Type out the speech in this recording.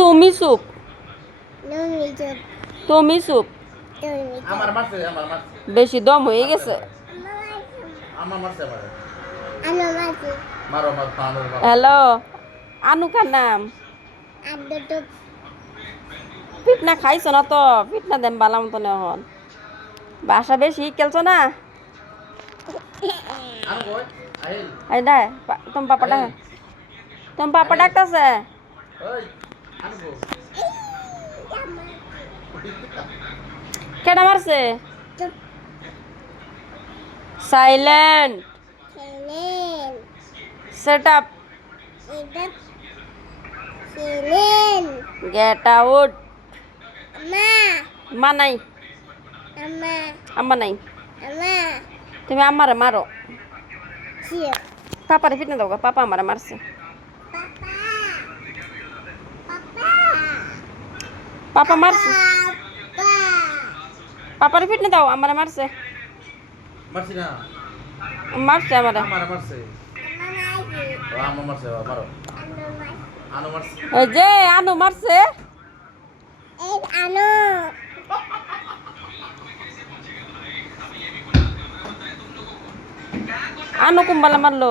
তুমি চুপ তুমি চুপ তুমি চুপ তুমি চুপ আমার মারছে বেশি দম হয়ে গেছে। আমার মারছে আমি মাছি মারো মারো হ্যালো আনুকার নাম আদু তো পিটনা খাইছ না তো পিটনা দেম বালাম তো এখন বাসা বেশি খেলছো না আনো কই আহিল এই দে তোমার পাপা ডাক তোমার পাপা ডাকতেছে ওই আনো কই কেডা মারছে চুপ সাইলেন্ট খেলেন সেট আপ এটা খেলেন গেট আউট মা মা নাই আমা আম্মা নাই আমা তুমি আমারে মারো চিও পাপারে পিটনা দাও গো, পাপা আমারে মারছে পাপা পাপা পাপা মারছে পাপা পাপারে পিটনা দাও আমারে মারছে মারছি না মারছে আমারে আমার মারছে মামাজি ও আমার মারছে মারো আনো মাছি আনো মারছে ওই যে আনু মারছে এই আনো আনু কুম্বালা মারলো